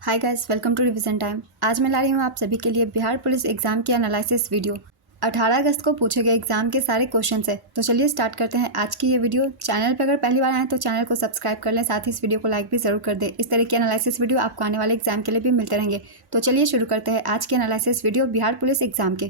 Hi guys, welcome to revision time. आज मैं ला रही हूँ आप सभी के लिए बिहार पुलिस एग्जाम की एनालिसिस वीडियो। 18 अगस्त को पूछे गए एग्जाम के सारे क्वेश्चन है। तो चलिए स्टार्ट करते हैं आज की ये वीडियो। चैनल पर अगर पहली बार आए तो चैनल को सब्सक्राइब कर लें, साथ ही इस वीडियो को लाइक भी जरूर कर दें। इस तरह की एनालिसिस वीडियो आपको आने वाले एग्जाम के लिए भी मिलते रहेंगे। तो चलिए शुरू करते हैं आज की analysis video Bihar police exam के।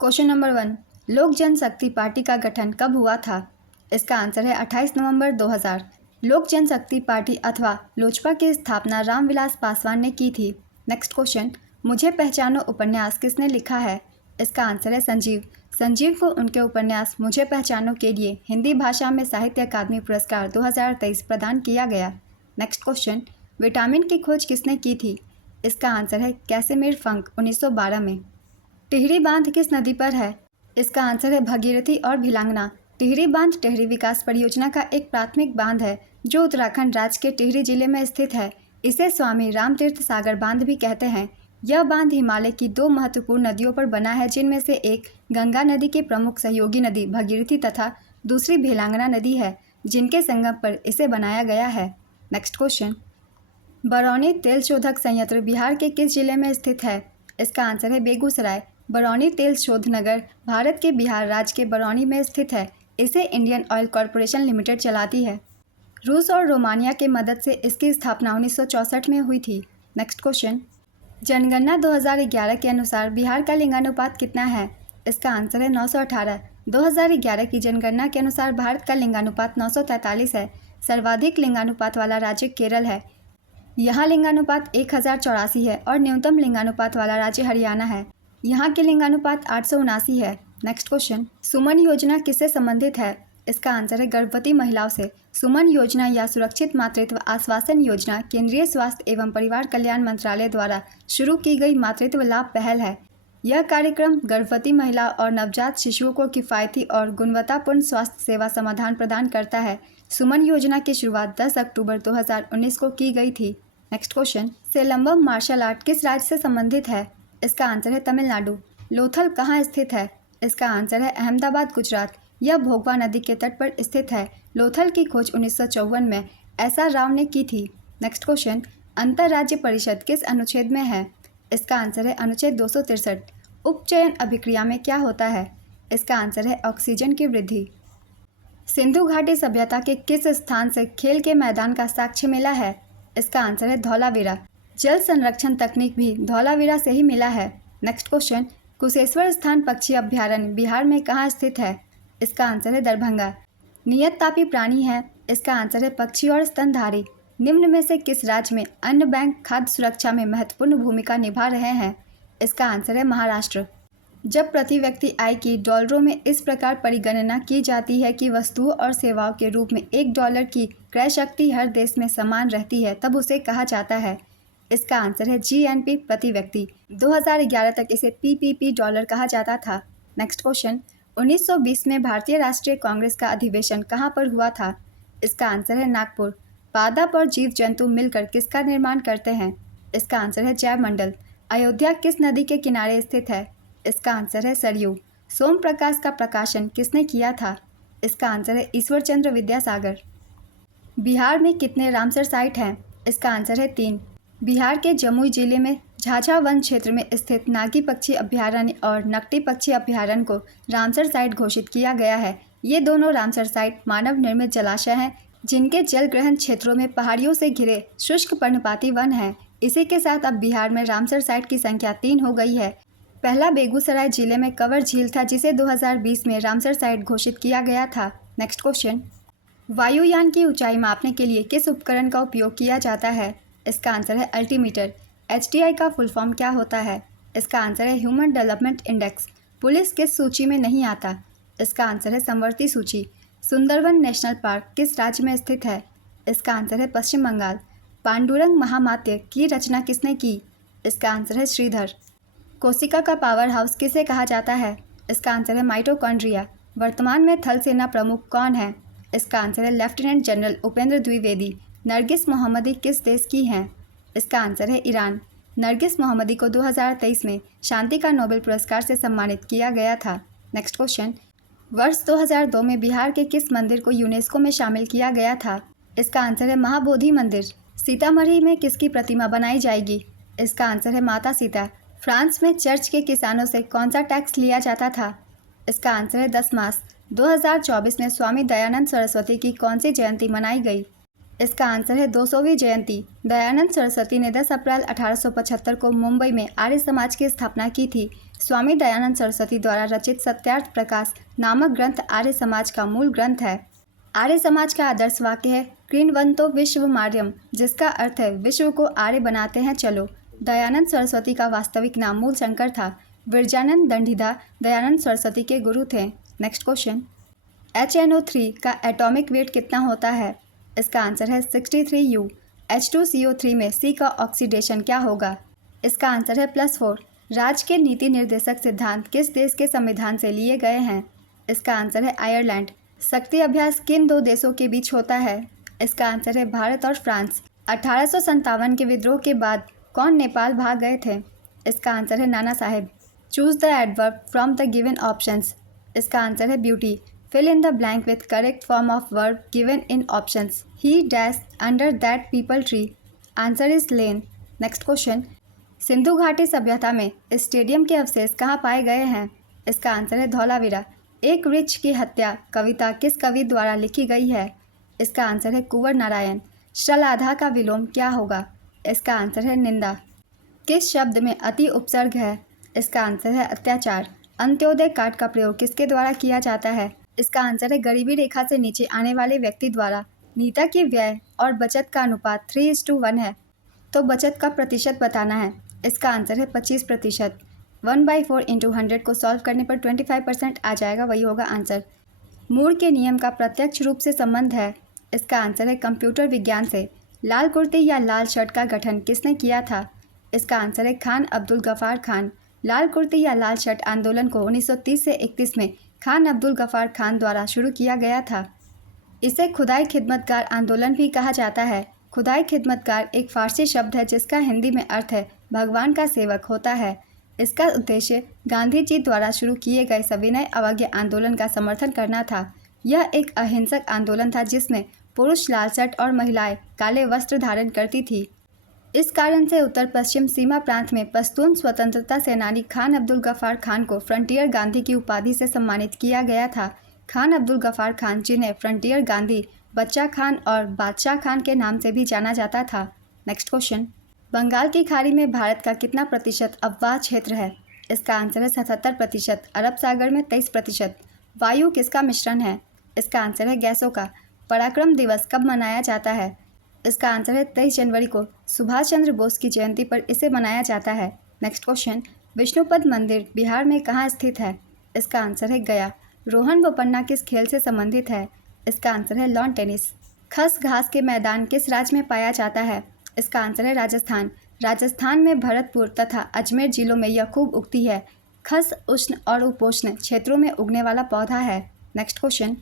क्वेश्चन नंबर 1, लोक जनशक्ति पार्टी का गठन कब हुआ था? इसका आंसर है 28 नवंबर 2000। लोक जनशक्ति पार्टी अथवा लोजपा की स्थापना रामविलास पासवान ने की थी। नेक्स्ट क्वेश्चन, मुझे पहचानो उपन्यास किसने लिखा है? इसका आंसर है संजीव। संजीव को उनके उपन्यास मुझे पहचानो के लिए हिंदी भाषा में साहित्य अकादमी पुरस्कार 2023 प्रदान किया गया। नेक्स्ट क्वेश्चन, विटामिन की खोज किसने की थी? इसका आंसर है कैसिमिर फंक 1912 में। टिहरी बांध किस नदी पर है? इसका आंसर है भगीरथी और भिलांगना। टिहरी बांध टिहरी विकास परियोजना का एक प्राथमिक बांध है जो उत्तराखंड राज्य के टिहरी जिले में स्थित है। इसे स्वामी रामतीर्थ सागर बांध भी कहते हैं। यह बांध हिमालय की दो महत्वपूर्ण नदियों पर बना है, जिनमें से एक गंगा नदी की प्रमुख सहयोगी नदी भगीरथी तथा दूसरी भिलांगना नदी है, जिनके संगम पर इसे बनाया गया है। नेक्स्ट क्वेश्चन, बरौनी तेल शोधक संयंत्र बिहार के किस जिले में स्थित है? इसका आंसर है बेगूसराय। बरौनी तेल शोध नगर भारत के बिहार राज्य के बरौनी में स्थित है। इसे इंडियन ऑयल कॉरपोरेशन लिमिटेड चलाती है। रूस और रोमानिया की मदद से इसकी स्थापना 1964 में हुई थी। नेक्स्ट क्वेश्चन, जनगणना 2011 के अनुसार बिहार का लिंगानुपात कितना है? इसका आंसर है 918। 2011 की जनगणना के अनुसार भारत का लिंगानुपात 943 है। सर्वाधिक लिंगानुपात वाला राज्य केरल है। यहाँ लिंगानुपात 1084 है और न्यूनतम लिंगानुपात वाला राज्य हरियाणा है। यहाँ के लिंगानुपात 879 है। नेक्स्ट क्वेश्चन, सुमन योजना किससे संबंधित है? इसका आंसर है गर्भवती महिलाओं से। सुमन योजना या सुरक्षित मातृत्व आश्वासन योजना केंद्रीय स्वास्थ्य एवं परिवार कल्याण मंत्रालय द्वारा शुरू की गई मातृत्व लाभ पहल है। यह कार्यक्रम गर्भवती महिला और नवजात शिशुओं को किफ़ायती और गुणवत्तापूर्ण स्वास्थ्य सेवा समाधान प्रदान करता है। सुमन योजना की शुरुआत 10 अक्टूबर 2019 को की गई थी। नेक्स्ट क्वेश्चन, सेलम्बम मार्शल आर्ट किस राज्य से संबंधित है? इसका आंसर है तमिलनाडु। लोथल कहाँ स्थित है? इसका आंसर है अहमदाबाद, गुजरात। यह भोगवा नदी के तट पर स्थित है। लोथल की खोज 1954 में एसआर राव ने की थी। नेक्स्ट क्वेश्चन, अंतर्राज्य परिषद किस अनुच्छेद में है? इसका आंसर है अनुच्छेद 263। उपचयन अभिक्रिया में क्या होता है? इसका आंसर है ऑक्सीजन की वृद्धि। सिंधु घाटी सभ्यता के किस स्थान से खेल के मैदान का साक्ष्य मिला है? इसका आंसर है धौलावीरा। जल संरक्षण तकनीक भी धौलावीरा से ही मिला है। नेक्स्ट क्वेश्चन, कुशेश्वर स्थान पक्षी अभ्यारण्य बिहार में कहाँ स्थित है? इसका आंसर है दरभंगा। नियत तापी प्राणी है। इसका आंसर है पक्षी और स्तनधारी। निम्न में से किस राज्य में अन्न बैंक खाद्य सुरक्षा में महत्वपूर्ण भूमिका निभा रहे हैं? इसका आंसर है महाराष्ट्र। जब प्रति व्यक्ति आय की डॉलरों में इस प्रकार परिगणना की जाती है कि वस्तुओं और सेवाओं के रूप में $1 की क्रय शक्ति हर देश में समान रहती है, तब उसे कहा जाता है। इसका आंसर है जीएनपी प्रति व्यक्ति। 2011 तक इसे पीपीपी डॉलर कहा जाता था। नेक्स्ट क्वेश्चन, 1920 में भारतीय कांग्रेस का अधिवेशन कहाँ पर हुआ था? इसका आंसर है नागपुर। पादप और जीव जंतु मिलकर किसका निर्माण करते हैं? इसका आंसर है जैव मंडल। अयोध्या किस नदी के किनारे स्थित है? इसका आंसर है सरयू। सोम प्रकाश का प्रकाशन किसने किया था? इसका आंसर है ईश्वर चंद्र विद्यासागर। बिहार में कितने रामसर साइट हैं? इसका आंसर है 3। बिहार के जमुई जिले में झाझा वन क्षेत्र में स्थित नागी पक्षी अभ्यारण्य और नकटी पक्षी अभ्यारण्य को रामसर साइट घोषित किया गया है। ये दोनों रामसर साइट मानव निर्मित जलाशय हैं, जिनके जल ग्रहण क्षेत्रों में पहाड़ियों से घिरे शुष्क पर्णपाती वन हैं। इसी के साथ अब बिहार में रामसर साइट की संख्या 3 हो गई है। पहला बेगूसराय जिले में कवर झील था, जिसे 2020 में रामसर साइट घोषित किया गया था। नेक्स्ट क्वेश्चन, वायुयान की ऊंचाई मापने के लिए किस उपकरण का उपयोग किया जाता है? इसका आंसर है अल्टीमीटर। एचडीआई का फुल फॉर्म क्या होता है? इसका आंसर है ह्यूमन डेवलपमेंट इंडेक्स। पुलिस किस सूची में नहीं आता? इसका आंसर है संवर्ती सूची। सुंदरवन नेशनल पार्क किस राज्य में स्थित है? इसका आंसर है पश्चिम बंगाल। पांडुरंग महामात्य की रचना किसने की? इसका आंसर है श्रीधर। कोशिका का पावर हाउस किसे कहा जाता है? इसका आंसर है माइटोकॉन्ड्रिया। वर्तमान में थल सेना प्रमुख कौन है? इसका आंसर है लेफ्टिनेंट जनरल उपेंद्र द्विवेदी। नरगिस मोहम्मदी किस देश की हैं? इसका आंसर है ईरान। नरगिस मोहम्मदी को 2023 में शांति का नोबेल पुरस्कार से सम्मानित किया गया था। नेक्स्ट क्वेश्चन, वर्ष 2002 में बिहार के किस मंदिर को यूनेस्को में शामिल किया गया था? इसका आंसर है महाबोधि मंदिर। सीतामढ़ी में किसकी प्रतिमा बनाई जाएगी? इसका आंसर है माता सीता। फ्रांस में चर्च के किसानों से कौन सा टैक्स लिया जाता था? इसका आंसर है 10 मास। 2024 में स्वामी दयानंद सरस्वती की कौन सी जयंती मनाई गई? इसका आंसर है 200वीं जयंती। दयानंद सरस्वती ने 10 अप्रैल 1875 को मुंबई में आर्य समाज की स्थापना की थी। स्वामी दयानंद सरस्वती द्वारा रचित सत्यार्थ प्रकाश नामक ग्रंथ आर्य समाज का मूल ग्रंथ है। आर्य समाज का आदर्श वाक्य है कृण्वन्तो विश्व मार्यम, जिसका अर्थ है विश्व को आर्य बनाते हैं चलो। दयानंद सरस्वती का वास्तविक नाम मूल शंकर था। विरजानंद दंडीदास दयानंद सरस्वती के गुरु थे। नेक्स्ट क्वेश्चन, HNO3 का एटॉमिक वेट कितना होता है? इसका आंसर है 63U। H2CO3 में C का ऑक्सीडेशन क्या होगा? इसका आंसर है +4। राज्य के नीति निर्देशक सिद्धांत किस देश के संविधान से लिए गए हैं? इसका आंसर है आयरलैंड। शक्ति अभ्यास किन दो देशों के बीच होता है? इसका आंसर है भारत और फ्रांस। 1857 के विद्रोह के बाद कौन नेपाल भाग गए थे? इसका आंसर है Nana Sahib. Choose the adverb from the given options. इसका आंसर है beauty. Fill in the blank with correct form of verb given in options. He dash under that peepal tree. Answer is lain. Next question, सिंधु घाटी सभ्यता में stadium के अवशेष कहाँ पाए गए हैं? इसका आंसर है धौलावीरा। एक वृक्ष की हत्या कविता किस कवि द्वारा लिखी गई है? इसका आंसर है कुंवर नारायण। शलाधा का विलोम क्या होगा? इसका आंसर है निंदा। किस शब्द में अति उपसर्ग है? इसका आंसर है अत्याचार। अंत्योदय कार्ड का प्रयोग किसके द्वारा किया जाता है? इसका आंसर है गरीबी रेखा से नीचे आने वाले व्यक्ति द्वारा। नीता की व्यय और बचत का अनुपात 3:1 है, तो बचत का प्रतिशत बताना है। इसका आंसर है 25%। 1/4 × 100 को सॉल्व करने पर 25% आ जाएगा, वही होगा आंसर। मूर के नियम का प्रत्यक्ष रूप से संबंध है। इसका आंसर है कंप्यूटर विज्ञान से। लाल कुर्ती या लाल शर्ट का गठन किसने किया था? इसका आंसर है खान अब्दुल गफ़ार खान। लाल कुर्ती या लाल शर्ट आंदोलन को 1930 से 31 में खान अब्दुल गफ़ार खान द्वारा शुरू किया गया था। इसे खुदाई खिदमतगार आंदोलन भी कहा जाता है। खुदाई खिदमतगार एक फारसी शब्द है जिसका हिंदी में अर्थ है भगवान का सेवक होता है। इसका उद्देश्य गांधी जी द्वारा शुरू किए गए सविनय अवज्ञा आंदोलन का समर्थन करना था। यह एक अहिंसक आंदोलन था जिसमें पुरुष लाल शर्ट और महिलाएं काले वस्त्र धारण करती थी। इस कारण से उत्तर पश्चिम सीमा प्रांत में पश्तून स्वतंत्रता सेनानी खान अब्दुल गफ़ार खान को फ्रंटियर गांधी की उपाधि से सम्मानित किया गया था। खान अब्दुल गफ़ार खान, जिन्हें फ्रंटियर गांधी, बच्चा खान और बादशाह खान के नाम से भी जाना जाता था। नेक्स्ट क्वेश्चन, बंगाल की खाड़ी में भारत का कितना प्रतिशत अववाह क्षेत्र है? इसका आंसर है 77%। अरब सागर में 23%। वायु किसका मिश्रण है? इसका आंसर है गैसों का। पराक्रम दिवस कब मनाया जाता है? इसका आंसर है 23 जनवरी को। सुभाष चंद्र बोस की जयंती पर इसे मनाया जाता है। नेक्स्ट क्वेश्चन, विष्णुपद मंदिर बिहार में कहाँ स्थित है? इसका आंसर है गया। रोहन बोपन्ना किस खेल से संबंधित है? इसका आंसर है लॉन टेनिस। खस घास के मैदान किस राज्य में पाया जाता है? इसका आंसर है राजस्थान। राजस्थान में भरतपुर तथा अजमेर जिलों में यह खूब उगती है। खस उष्ण और उपोष्ण क्षेत्रों में उगने वाला पौधा है। नेक्स्ट क्वेश्चन,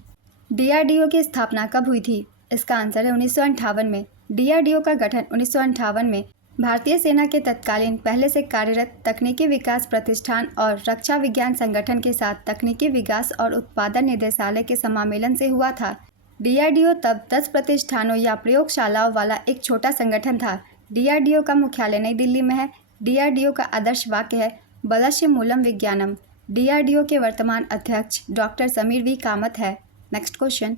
DRDO की स्थापना कब हुई थी? इसका आंसर है 1958 में। DRDO का गठन 1958 में भारतीय सेना के तत्कालीन पहले से कार्यरत तकनीकी विकास प्रतिष्ठान और रक्षा विज्ञान संगठन के साथ तकनीकी विकास और उत्पादन निदेशालय के समामेलन से हुआ था। DRDO तब 10 प्रतिष्ठानों या प्रयोगशालाओं वाला एक छोटा संगठन था। DRDO का मुख्यालय नई दिल्ली में है। DRDO का आदर्श वाक्य है बलस्य मूलम विज्ञानम। DRDO के वर्तमान अध्यक्ष डॉक्टर समीर V कामत है। नेक्स्ट क्वेश्चन,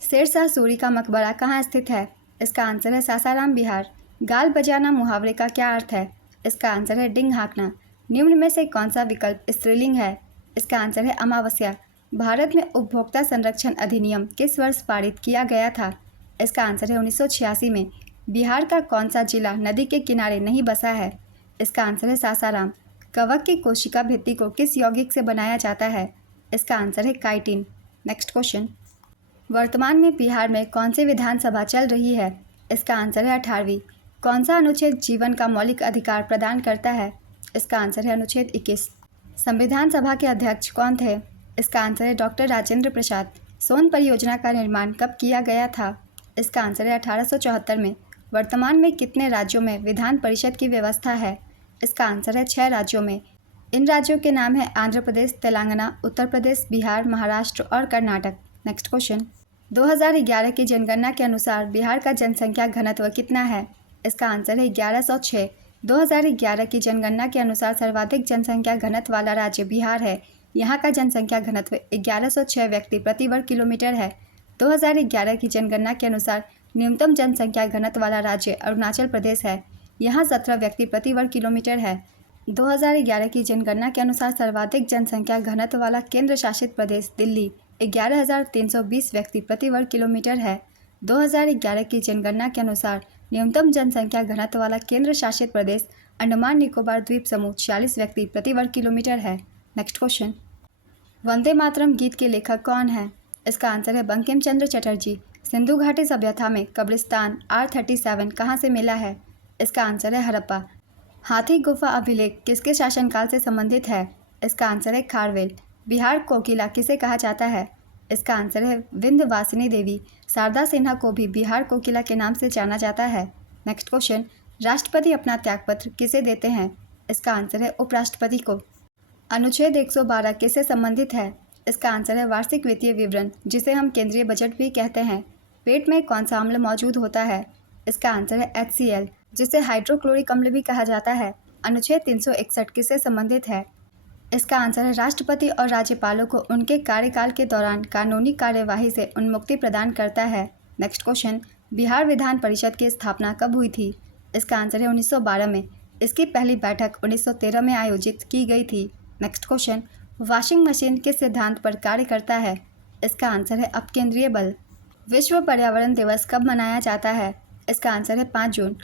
शेरशाह सूरी का मकबरा कहाँ स्थित है? इसका आंसर है सासाराम, बिहार। गाल बजाना मुहावरे का क्या अर्थ है? इसका आंसर है डिंग हाँकना। निम्न में से कौन सा विकल्प स्त्रीलिंग है? इसका आंसर है अमावस्या। भारत में उपभोक्ता संरक्षण अधिनियम किस वर्ष पारित किया गया था? इसका आंसर है 1986 में। बिहार का कौन सा जिला नदी के किनारे नहीं बसा है? इसका आंसर है सासाराम। कवक की कोशिका भित्ति को किस यौगिक से बनाया जाता है? इसका आंसर है काइटिन। नेक्स्ट क्वेश्चन, वर्तमान में बिहार में कौन सी विधानसभा चल रही है? इसका आंसर है 18वीं। कौन सा अनुच्छेद जीवन का मौलिक अधिकार प्रदान करता है? इसका आंसर है अनुच्छेद 21। संविधान सभा के अध्यक्ष कौन थे? इसका आंसर है डॉक्टर राजेंद्र प्रसाद। सोन परियोजना का निर्माण कब किया गया था? इसका आंसर है 1874 में। वर्तमान में कितने राज्यों में विधान परिषद की व्यवस्था है? इसका आंसर है 6 राज्यों में। इन राज्यों के नाम हैं आंध्र प्रदेश, तेलंगाना, उत्तर प्रदेश, बिहार, महाराष्ट्र और कर्नाटक। नेक्स्ट क्वेश्चन, 2011 की जनगणना के अनुसार बिहार का जनसंख्या घनत्व कितना है? इसका आंसर है 1106। 2011 की जनगणना के अनुसार सर्वाधिक जनसंख्या घनत्व वाला राज्य बिहार है। यहाँ का जनसंख्या घनत्व 1106 व्यक्ति प्रति वर्ग किलोमीटर है। 2011 की जनगणना के अनुसार न्यूनतम जनसंख्या घनत्व वाला राज्य अरुणाचल प्रदेश है। यहाँ 17 व्यक्ति प्रति वर्ग किलोमीटर है। 2011 की जनगणना के अनुसार सर्वाधिक जनसंख्या घनत्व वाला केंद्र शासित प्रदेश दिल्ली 11,320 व्यक्ति प्रति वर्ग किलोमीटर है। 2011 की जनगणना के अनुसार न्यूनतम जनसंख्या घनत्व वाला केंद्र शासित प्रदेश अंडमान निकोबार द्वीप समूह 46 व्यक्ति प्रति वर्ग किलोमीटर है। नेक्स्ट क्वेश्चन, वंदे मातरम गीत के लेखक कौन है? इसका आंसर है बंकिम चंद्र चटर्जी। सिंधु घाटी सभ्यता में कब्रिस्तान R37 कहाँ से मिला है? इसका आंसर है हड़प्पा। हाथी गुफा अभिलेख किसके शासनकाल से संबंधित है? इसका आंसर है खारवेल। बिहार कोकिला किसे कहा जाता है? इसका आंसर है विंध्यवासिनी देवी। शारदा सिन्हा को भी बिहार कोकिला के नाम से जाना जाता है। नेक्स्ट क्वेश्चन, राष्ट्रपति अपना त्यागपत्र किसे देते हैं? इसका आंसर है उपराष्ट्रपति को। अनुच्छेद 112 किससे संबंधित है? इसका आंसर है वार्षिक वित्तीय विवरण, जिसे हम केंद्रीय बजट भी कहते हैं। पेट में कौन सा अम्ल मौजूद होता है? इसका आंसर है HCl, जिसे हाइड्रोक्लोरिक अम्ल भी कहा जाता है। अनुच्छेद 361 किससे संबंधित है? इसका आंसर है राष्ट्रपति और राज्यपालों को उनके कार्यकाल के दौरान कानूनी कार्यवाही से उन्मुक्ति प्रदान करता है। नेक्स्ट क्वेश्चन, बिहार विधान परिषद की स्थापना कब हुई थी? इसका आंसर है 1912 में। इसकी पहली बैठक 1913 में आयोजित की गई थी। नेक्स्ट क्वेश्चन, वॉशिंग मशीन किस सिद्धांत पर कार्य करता है? इसका आंसर है अपकेंद्रीय बल। विश्व पर्यावरण दिवस कब मनाया जाता है? इसका आंसर है 5 जून।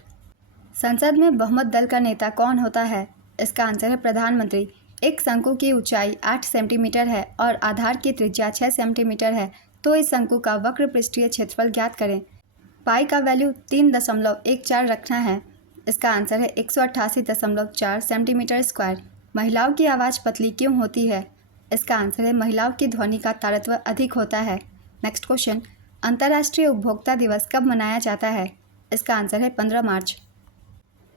संसद में बहुमत दल का नेता कौन होता है? इसका आंसर है प्रधानमंत्री। एक शंकु की ऊंचाई 8 सेंटीमीटर है और आधार की त्रिज्या 6 सेंटीमीटर है, तो इस शंकु का वक्र पृष्ठीय क्षेत्रफल ज्ञात करें। पाई का वैल्यू 3.14 रखना है। इसका आंसर है 188.4 सेंटीमीटर स्क्वायर। महिलाओं की आवाज़ पतली क्यों होती है? इसका आंसर है महिलाओं की ध्वनि का तारतम्य अधिक होता है। नेक्स्ट क्वेश्चन, अंतर्राष्ट्रीय उपभोक्ता दिवस कब मनाया जाता है? इसका आंसर है 15 मार्च।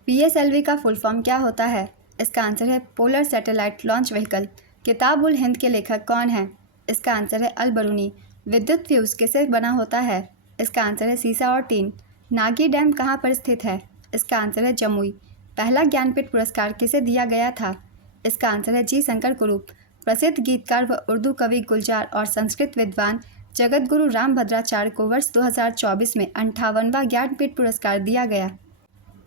PSLV का फुल फॉर्म क्या होता है? इसका आंसर है पोलर सैटेलाइट लॉन्च व्हीकल। किताब उल हिंद के लेखक कौन है? इसका आंसर है अल बरूनी। विद्युत फ्यूज किससे बना होता है? इसका आंसर है सीसा और टीन। नागी डैम कहाँ पर स्थित है? इसका आंसर है जमुई। पहला ज्ञानपीठ पुरस्कार किसे दिया गया था? इसका आंसर है जी शंकर कुरूप। प्रसिद्ध गीतकार व उर्दू कवि गुलजार और संस्कृत विद्वान जगत गुरु रामभद्राचार्य को वर्ष 2024 में 58वां ज्ञानपीठ पुरस्कार दिया गया।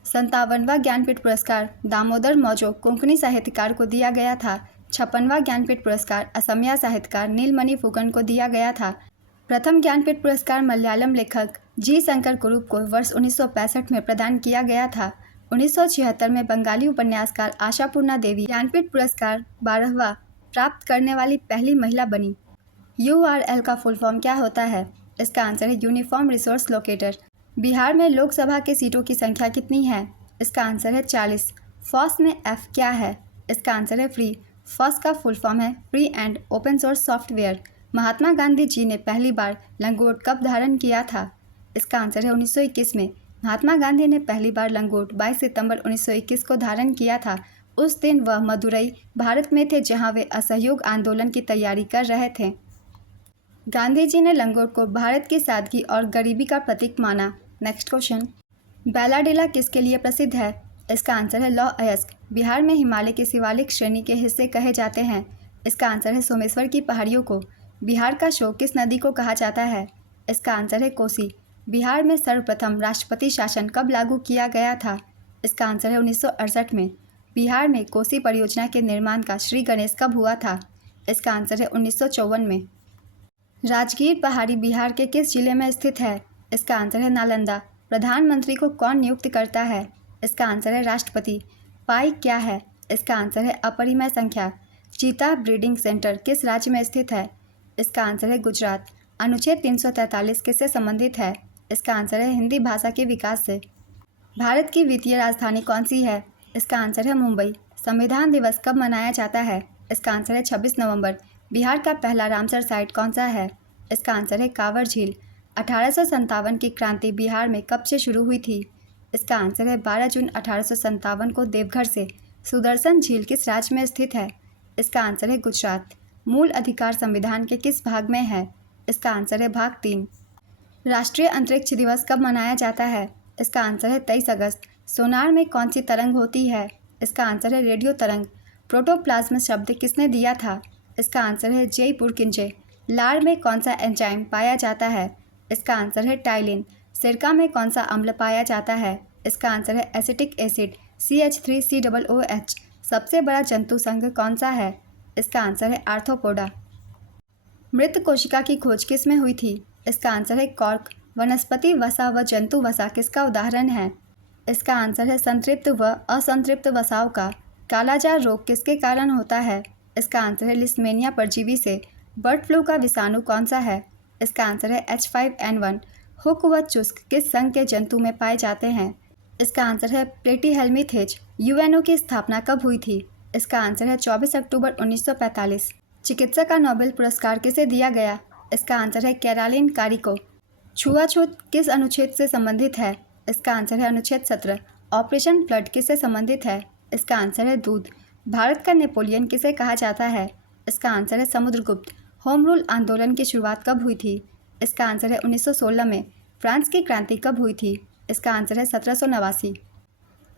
57वां ज्ञानपीठ पुरस्कार दामोदर मौजो कोंकणी साहित्यकार को दिया गया था। 56वां ज्ञानपीठ पुरस्कार असमिया साहित्यकार नीलमणि फुकन को दिया गया था। प्रथम ज्ञानपीठ पुरस्कार मलयालम लेखक जी शंकर कुरूप को वर्ष 1965 में प्रदान किया गया था। 1976 में बंगाली उपन्यासकार आशापूर्णा देवी ज्ञानपीठ पुरस्कार 12वां प्राप्त करने वाली पहली महिला बनी। URL का फुल फॉर्म क्या होता है? इसका आंसर है यूनिफॉर्म रिसोर्स लोकेटर। बिहार में लोकसभा के सीटों की संख्या कितनी है? इसका आंसर है 40। फॉस में F क्या है? इसका आंसर है फ्री। फॉस का फुल फॉर्म है free and open source software. Mahatma Gandhi ji ने पहली बार लंगोट कब धारण किया था? इसका आंसर है 1921 में। महात्मा गांधी ने पहली बार लंगोट 22 सितंबर 1921 को धारण किया था। उस दिन वह मदुरई भारत में थे, जहां वे असहयोग आंदोलन की तैयारी कर रहे थे। गांधी जी ने लंगोट को भारत की सादगी और गरीबी का प्रतीक माना। नेक्स्ट क्वेश्चन, बैलाडीला किसके लिए प्रसिद्ध है? इसका आंसर है लौह अयस्क। बिहार में हिमालय की शिवालिक श्रेणी के हिस्से कहे जाते हैं। इसका आंसर है सोमेश्वर की पहाड़ियों को। बिहार का शोक किस नदी को कहा जाता है? इसका आंसर है कोसी। बिहार में सर्वप्रथम राष्ट्रपति शासन कब लागू किया गया था? इसका आंसर है 1968 में। बिहार में कोसी परियोजना के निर्माण का श्री गणेश कब हुआ था? इसका आंसर है 1954 में। राजगीर पहाड़ी बिहार के किस जिले में स्थित है? इसका आंसर है नालंदा। प्रधानमंत्री को कौन नियुक्त करता है? इसका आंसर है राष्ट्रपति। पाई क्या है? इसका आंसर है अपरिमेय संख्या। चीता ब्रीडिंग सेंटर किस राज्य में स्थित है? इसका आंसर है गुजरात। अनुच्छेद 343 किससे संबंधित है? इसका आंसर है हिंदी भाषा के विकास से। भारत की वित्तीय राजधानी कौन सी है? इसका आंसर है मुंबई। संविधान दिवस कब मनाया जाता है? इसका आंसर है 26 नवंबर। बिहार का पहला रामसर साइट कौन सा है? इसका आंसर है कांवर झील। 1857 की क्रांति बिहार में कब से शुरू हुई थी? इसका आंसर है 12 जून 1857 को देवघर से। सुदर्शन झील किस राज्य में स्थित है? इसका आंसर है गुजरात। मूल अधिकार संविधान के किस भाग में है? इसका आंसर है भाग 3। राष्ट्रीय अंतरिक्ष दिवस कब मनाया जाता है? इसका आंसर है 23 अगस्त। सोनार में कौन सी तरंग होती है? इसका आंसर है रेडियो तरंग। प्रोटोप्लाज्म शब्द किसने दिया था? इसका आंसर है जे पुरकिंजे। लार में कौन सा एंजाइम पाया जाता है? इसका आंसर है टाइलिन। सिरका में कौन सा अम्ल पाया जाता है? इसका आंसर है एसिटिक एसिड CH3COOH। सबसे बड़ा जंतु संघ कौन सा है? इसका आंसर है आर्थ्रोपोडा। मृत कोशिका की खोज किस में हुई थी? इसका आंसर है कॉर्क। वनस्पति वसा व जंतु वसा किसका उदाहरण है? इसका आंसर है संतृप्त व असंतृप्त वसाओं का। कालाजार रोग किसके कारण होता है? इसका आंसर है लिस्मेनिया परजीवी से। बर्ड फ्लू का विषाणु कौन सा है? इसका आंसर है H5N1। हुक व चुस्क किस संघ के जंतु में पाए जाते हैं? इसका आंसर है प्लेटीहेल्मिथेज। UNO की स्थापना कब हुई थी? इसका आंसर है 24 अक्टूबर 1945। चिकित्सा का नोबेल पुरस्कार किसे दिया गया? इसका आंसर है कैरोलिन कारी को। छुआछूत किस अनुच्छेद से संबंधित है? इसका आंसर है अनुच्छेद 17। ऑपरेशन फ्लड किससे संबंधित है? इसका आंसर है दूध। भारत का नेपोलियन किसे कहा जाता है? इसका आंसर है समुद्रगुप्त। होम रूल आंदोलन की शुरुआत कब हुई थी? इसका आंसर है 1916 में। फ्रांस की क्रांति कब हुई थी? इसका आंसर है 1789।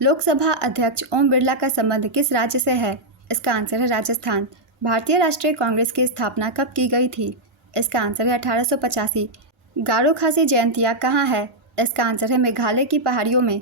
लोकसभा अध्यक्ष ओम बिरला का संबंध किस राज्य से है? इसका आंसर है राजस्थान। भारतीय राष्ट्रीय कांग्रेस की स्थापना कब की गई थी? इसका आंसर है 1885। गारो खासी जयंतिया कहाँ है? इसका आंसर है मेघालय की पहाड़ियों में।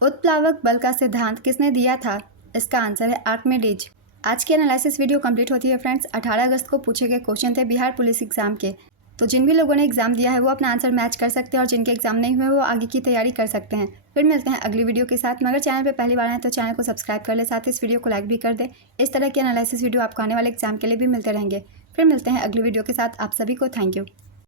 उत्प्लावक बल का सिद्धांत किसने दिया था? इसका आंसर है आर्किमिडीज। आज की एनालिसिस वीडियो कंप्लीट होती है फ्रेंड्स। 18 अगस्त को पूछे गए क्वेश्चन थे बिहार पुलिस एग्जाम के। तो जिन भी लोगों ने एग्जाम दिया है वो अपना आंसर मैच कर सकते हैं और जिनके एग्जाम नहीं हुए वो आगे की तैयारी कर सकते हैं। फिर मिलते हैं अगली वीडियो के साथ। मगर चैनल पे पहली बार आए तो चैनल को सब्सक्राइब कर ले, साथ ही इस वीडियो को लाइक भी कर दे। इस तरह की एनालिसिस वीडियो आपको आने वाले एग्जाम के लिए भी मिलते रहेंगे। फिर मिलते हैं अगली वीडियो के साथ। आप सभी को थैंक यू।